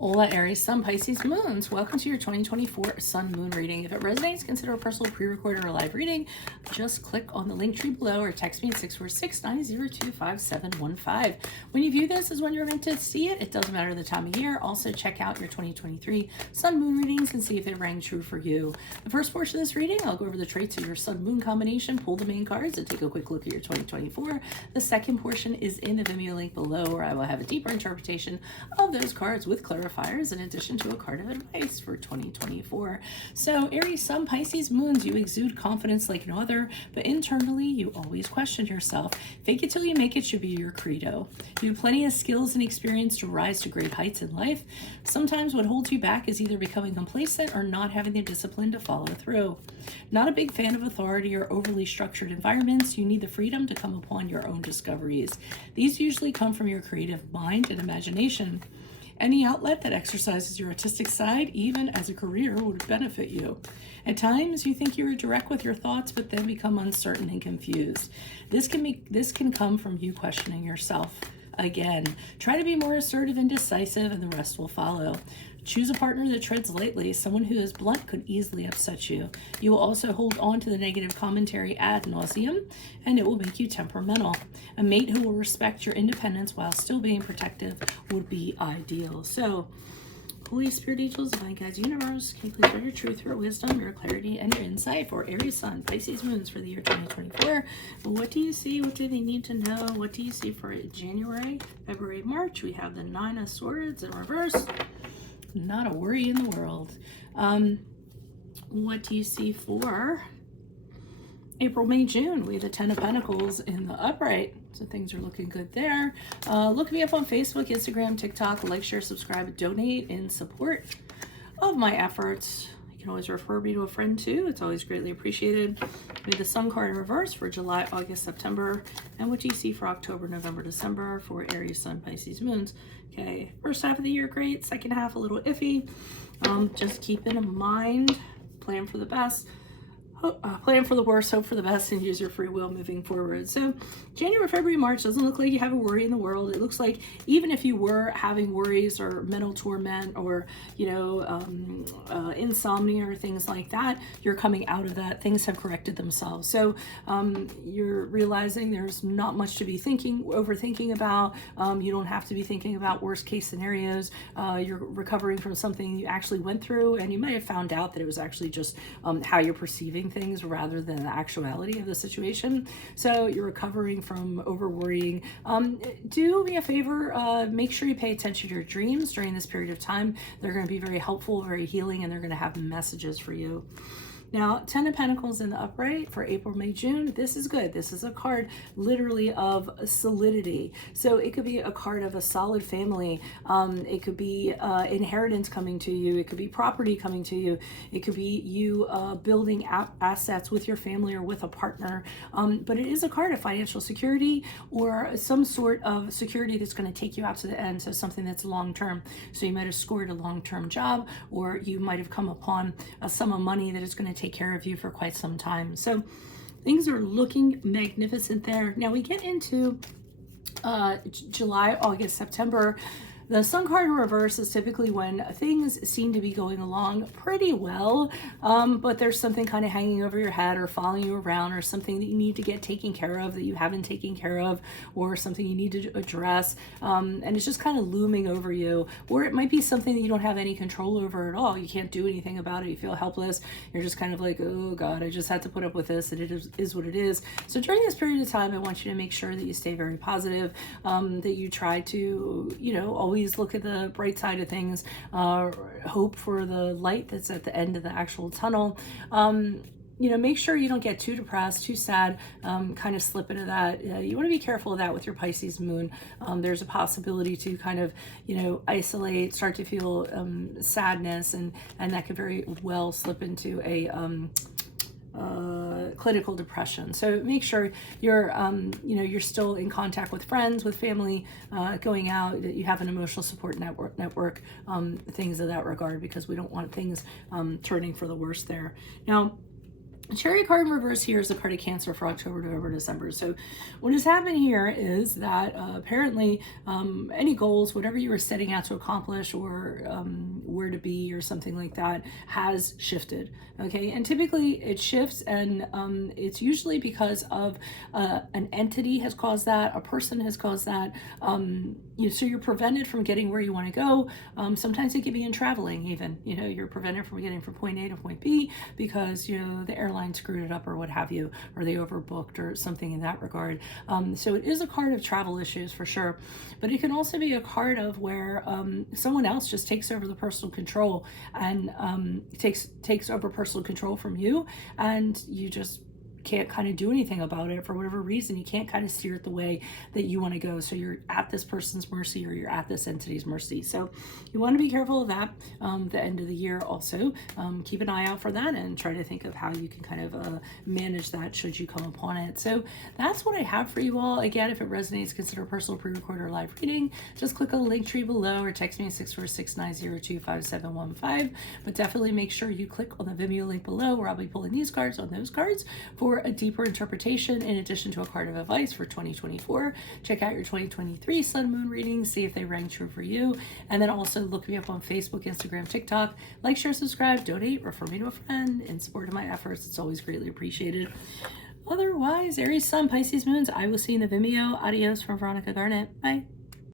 Hola Aries, Sun, Pisces, Moons. Welcome to your 2024 Sun Moon reading. If it resonates, consider a personal pre-recorded or live reading. Just click on the link tree below or text me at 646-902-5715. When you view this as when you're meant to see it, it doesn't matter the time of year. Also check out your 2023 Sun Moon readings and see if it rang true for you. The first portion of this reading, I'll go over the traits of your Sun Moon combination, pull the main cards, and take a quick look at your 2024. The second portion is in the Vimeo link below, where I will have a deeper interpretation of those cards with clarifiers in addition to a card of advice for 2024. So Aries, Sun, Pisces, Moons, you exude confidence like no other, but internally you always question yourself. Fake it till you make it should be your credo. You have plenty of skills and experience to rise to great heights in life. Sometimes what holds you back is either becoming complacent or not having the discipline to follow through. Not a big fan of authority or overly structured environments. You need the freedom to come upon your own discoveries. These usually come from your creative mind and imagination. Any outlet that exercises your artistic side, even as a career, would benefit you. At times, you think you are direct with your thoughts, but then become uncertain and confused. This can come from you questioning yourself. Again, try to be more assertive and decisive, and the rest will follow. Choose a partner that treads lightly. Someone who is blunt could easily upset you. You will also hold on to the negative commentary ad nauseum, and it will make you temperamental. A mate who will respect your independence while still being protective would be ideal. So, Holy Spirit, angels, divine guides, universe, can you please bring your truth, your wisdom, your clarity, and your insight for Aries, Sun, Pisces, Moons for the year 2024? What do you see? What do they need to know? What do you see for January, February, March? We have the Nine of Swords in reverse. Not a worry in the world. What do you see for April, May, June? We have the Ten of Pentacles in the upright, so things are looking good there. Look me up on Facebook, Instagram, TikTok. Like, share, subscribe, donate in support of my efforts. You can always refer me to a friend too. It's always greatly appreciated. We have the Sun card in reverse for July, August, September. And what do you see for October, November, December for Aries, Sun, Pisces, Moons? Okay, first half of the year, great. Second half, a little iffy. Just keep in mind, plan for the best. Plan for the worst, hope for the best, and use your free will moving forward. So January, February, March doesn't look like you have a worry in the world. It looks like even if you were having worries or mental torment or, insomnia or things like that, you're coming out of that. Things have corrected themselves. So you're realizing there's not much to be overthinking about. You don't have to be thinking about worst case scenarios. You're recovering from something you actually went through, and you might have found out that it was actually just how you're perceiving things rather than the actuality of the situation. So you're recovering from over worrying. Do me a favor, make sure you pay attention to your dreams during this period of time. They're going to be very helpful, very healing, and they're going to have messages for you. Now, Ten of Pentacles in the upright for April, May, June. This is good. This is a card literally of solidity. So it could be a card of a solid family. It could be inheritance coming to you. It could be property coming to you. It could be you building assets with your family or with a partner. But it is a card of financial security or some sort of security that's going to take you out to the end. So something that's long-term. So you might have scored a long-term job, or you might have come upon a sum of money that is going to take care of you for quite some time. So things are looking magnificent there. Now we get into July, August, September. The Sun card in reverse is typically when things seem to be going along pretty well, but there's something kind of hanging over your head or following you around, or something that you need to get taken care of that you haven't taken care of, or something you need to address, and it's just kind of looming over you. Or it might be something that you don't have any control over at all. You can't do anything about it. You feel helpless. You're just kind of like, oh God, I just had to put up with this, and it is what it is. So during this period of time, I want you to make sure that you stay very positive, that you try to, always look at the bright side of things, hope for the light that's at the end of the actual tunnel. Make sure you don't get too depressed, too sad, kind of slip into that. You want to be careful of that with your Pisces moon. There's a possibility to kind of, isolate, start to feel sadness, and that could very well slip into a clinical depression. So make sure you're, you're still in contact with friends, with family, going out, that you have an emotional support network, things of that regard, because we don't want things turning for the worse there. Now, Cherry card in reverse here is the card of Cancer for October, November, December. So what has happened here is that apparently any goals, whatever you were setting out to accomplish or where to be or something like that, has shifted. Okay, and typically it shifts, and it's usually because of an entity has caused that, a person has caused that. So you're prevented from getting where you want to go. Sometimes it could be in traveling, even. You're prevented from getting from point A to point B because the airline screwed it up or what have you, or they overbooked or something in that regard. So it is a card of travel issues for sure, but it can also be a card of where someone else just takes over the personal control and takes over personal control from you, and you just can't kind of do anything about it for whatever reason. You can't kind of steer it the way that you want to go. So you're at this person's mercy, or you're at this entity's mercy. So you want to be careful of that. The end of the year also, keep an eye out for that and try to think of how you can kind of manage that should you come upon it. So that's what I have for you all. Again, if it resonates, consider a personal pre-record or live reading. Just click on the link tree below or text me at 646-902-5715. But definitely make sure you click on the Vimeo link below, where I'll be pulling these cards on those cards for a deeper interpretation, in addition to a card of advice for 2024. Check out your 2023 sun moon readings, see if they rang true for you, and then also look me up on Facebook, Instagram, TikTok. Like, share, subscribe, donate, refer me to a friend in support of my efforts. It's always greatly appreciated. Otherwise, Aries sun, Pisces moons, I will see you in the Vimeo. Adios from Veronica Garnett. Bye.